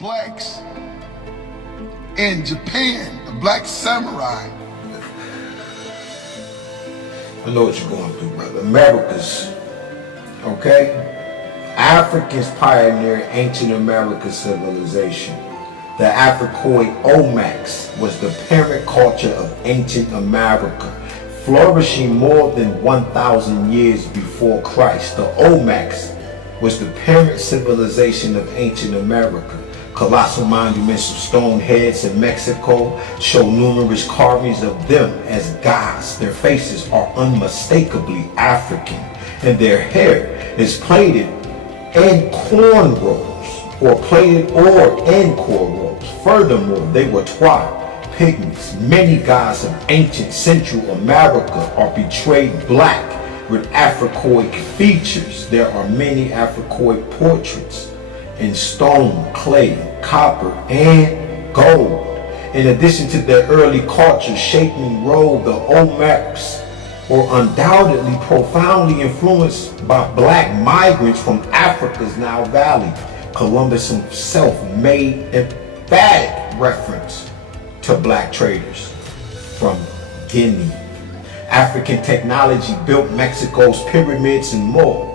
blacks in Japan, the black samurai. I know what you're going through, brother. Americas, okay? Africans pioneered ancient American civilization. The Africoid Olmecs was the parent culture of ancient America, flourishing more than 1,000 years before Christ. The Olmecs was the parent civilization of ancient America. Colossal monuments of stone heads in Mexico show numerous carvings of them as gods. Their faces are unmistakably African, and their hair is plaited in cornrows, or plaited or in cornrows. Furthermore, they were Twa, pygmies. Many gods of ancient Central America are portrayed black with Africoid features. There are many Africoid portraits in stone, clay, copper, and gold. In addition to their early culture shaping role, the Olmecs were undoubtedly profoundly influenced by black migrants from Africa's Nile Valley. Columbus himself made emphatic reference to black traders from Guinea. African technology built Mexico's pyramids and more.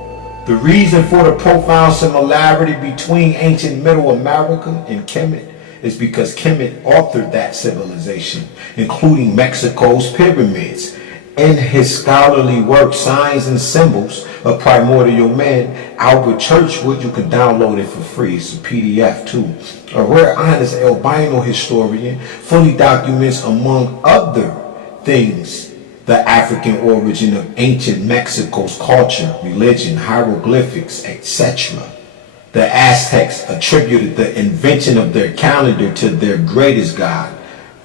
The reason for the profound similarity between ancient Middle America and Kemet is because Kemet authored that civilization, including Mexico's pyramids. In his scholarly work, Signs and Symbols of Primordial Man, Albert Churchwood, you can download it for free, it's a PDF too. A rare honest albino historian, fully documents, among other things, the African origin of ancient Mexico's culture, religion, hieroglyphics, etc. The Aztecs attributed the invention of their calendar to their greatest god,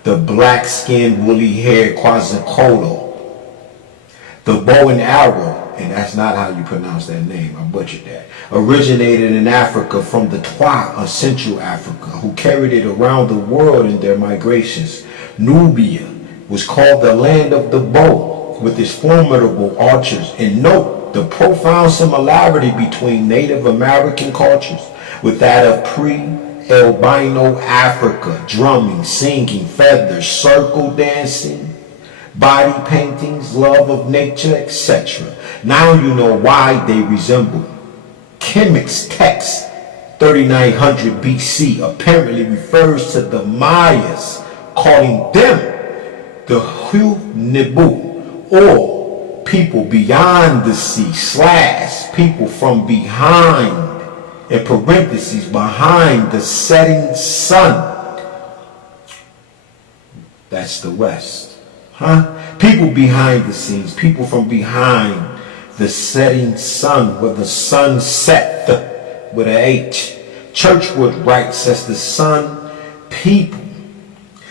the black-skinned, woolly-haired Quetzalcoatl. The bow and arrow, and that's not how you pronounce that name, I butchered that, originated in Africa from the Twa of Central Africa, who carried it around the world in their migrations. Nubia was called the land of the bow, with its formidable archers. And note the profound similarity between Native American cultures with that of pre-albino Africa: drumming, singing, feathers, circle dancing, body paintings, love of nature, etc. Now you know why they resemble. Kemek's text, 3900 BC, apparently refers to the Mayas, calling them the Hu-Nebu, or people beyond the sea, / people from behind, in parentheses, behind the setting sun. That's the West. People behind the scenes, people from behind the setting sun, where the sun set with an H. Churchwood writes, as the sun, people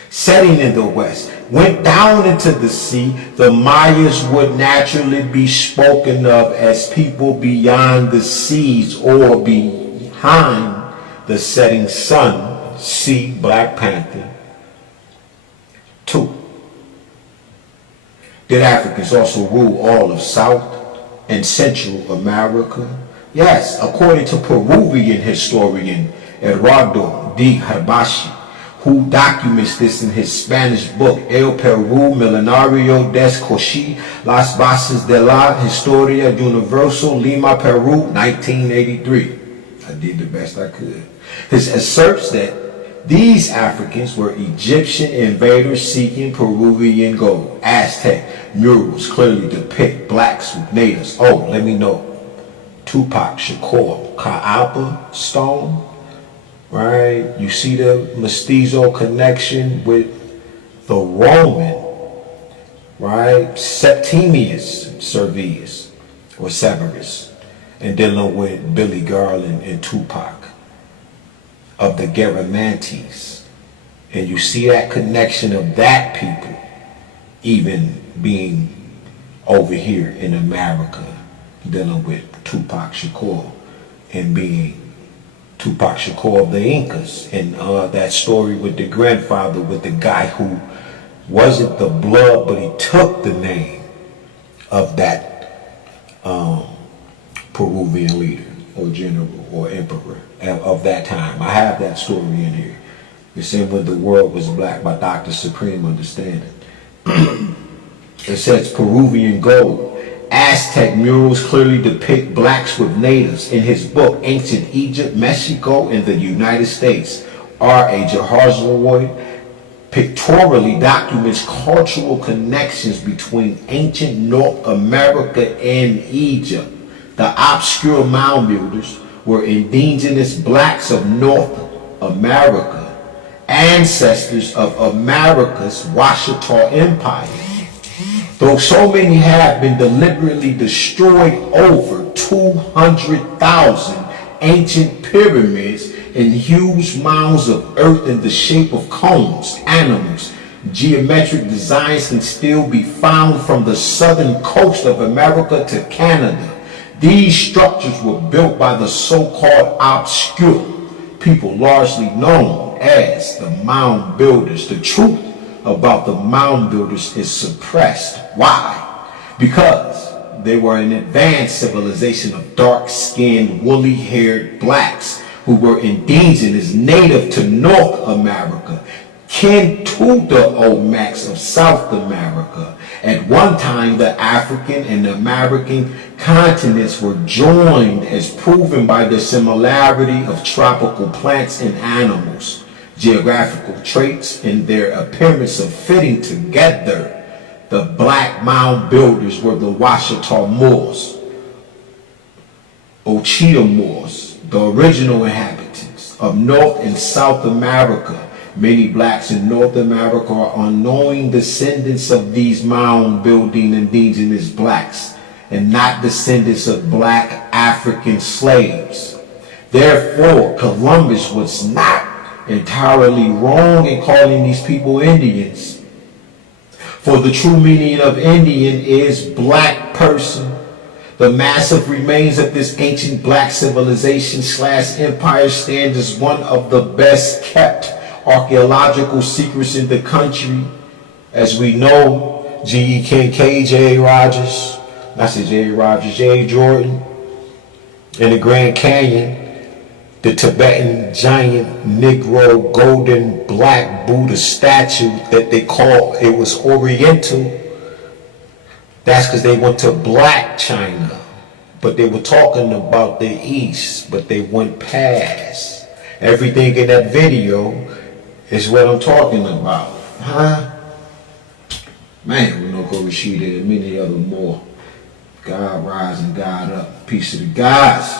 setting in the west went down into the sea, the Mayas would naturally be spoken of as people beyond the seas or behind the setting sun. See Black Panther 2. Did Africans also rule all of South and Central America? Yes, according to Peruvian historian Eduardo de Harbashi, who documents this in his Spanish book El Perú Milenario des Cochi, Las Bases de la Historia Universal, Lima, Peru, 1983. I did the best I could. His asserts that these Africans were Egyptian invaders seeking Peruvian gold. Aztec murals clearly depict blacks with natives. Oh, let me know. Tupac Shakur, Kaaba stone, right? You see the mestizo connection with the Roman, right? Septimius Severus, or Severus, and dealing with Billy Garland and Tupac of the Garamantes. And you see that connection of that people even being over here in America, dealing with Tupac Shakur and being Tupac Shakur of the Incas, and that story with the grandfather, with the guy who wasn't the blood, but he took the name of that Peruvian leader or general or emperor. of that time. I have that story in here. It's in When the World Was Black by Dr. Supreme Understanding. It says Peruvian gold. Aztec murals clearly depict blacks with natives. In his book, Ancient Egypt, Mexico, and the United States, R.A. Jaharzlowitz pictorially documents cultural connections between ancient North America and Egypt. The obscure mound builders were indigenous blacks of North America, ancestors of America's Washita Empire. Though so many have been deliberately destroyed, over 200,000 ancient pyramids and huge mounds of earth in the shape of cones, animals, geometric designs can still be found from the southern coast of America to Canada. These structures were built by the so-called obscure people largely known as the mound builders. The truth about the mound builders is suppressed. Why? Because they were an advanced civilization of dark-skinned, woolly-haired blacks who were indigenous, native to North America, kin to the Olmecs of South America. At one time, the African and American continents were joined, as proven by the similarity of tropical plants and animals, geographical traits, and their appearance of fitting together. The black mound builders were the Washita Moors, Ochita Moors, the original inhabitants of North and South America. Many blacks in North America are unknowing descendants of these mound building indigenous blacks and not descendants of black African slaves. Therefore, Columbus was not entirely wrong in calling these people Indians. For the true meaning of Indian is black person. The massive remains of this ancient black civilization / empire stand as one of the best kept archaeological secrets in the country. As we know, G.E. Kincaid, J.A. Rogers, J.A. Jordan, in the Grand Canyon, the Tibetan giant Negro golden black Buddha statue that they call, it was Oriental. That's because they went to Black China, but they were talking about the East, but they went past. Everything in that video is what I'm talking about, huh? Man, we know Go Rashida and many other more. God rise and God up. Peace to the gods,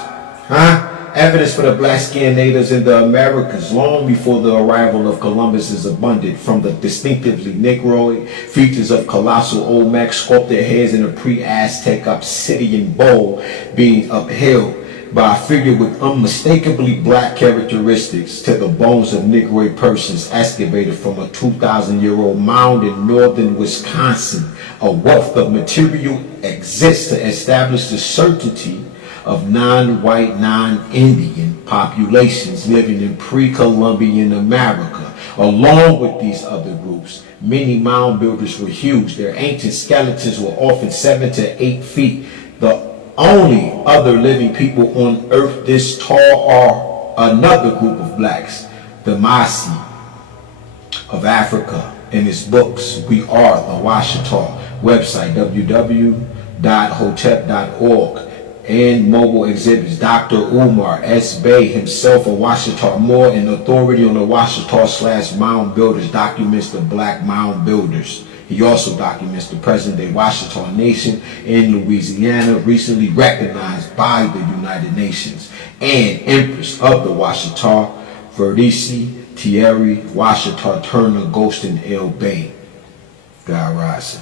huh? Evidence for the black-skinned natives in the Americas long before the arrival of Columbus is abundant, from the distinctively Negroid features of colossal Olmec sculpted heads in a pre-Aztec obsidian bowl being upheld by a figure with unmistakably black characteristics to the bones of Negroid persons excavated from a 2,000-year-old mound in northern Wisconsin. A wealth of material exists to establish the certainty of non-white, non-Indian populations living in pre-Columbian America. Along with these other groups, many mound builders were huge. Their ancient skeletons were often 7 to 8 feet. The only other living people on earth this tall are another group of blacks, the Masi of Africa. In his books, We Are the Washita, website www.hotep.org. And mobile exhibits. Dr. Umar S. Bey, himself a Washita Moor and authority on the Washita / mound builders, documents the black mound builders. He also documents the present-day Washita Nation in Louisiana, recently recognized by the United Nations, and Empress of the Washita, Verdice, Thierry, Washita, Turner, Golston, L. Bay. God rising.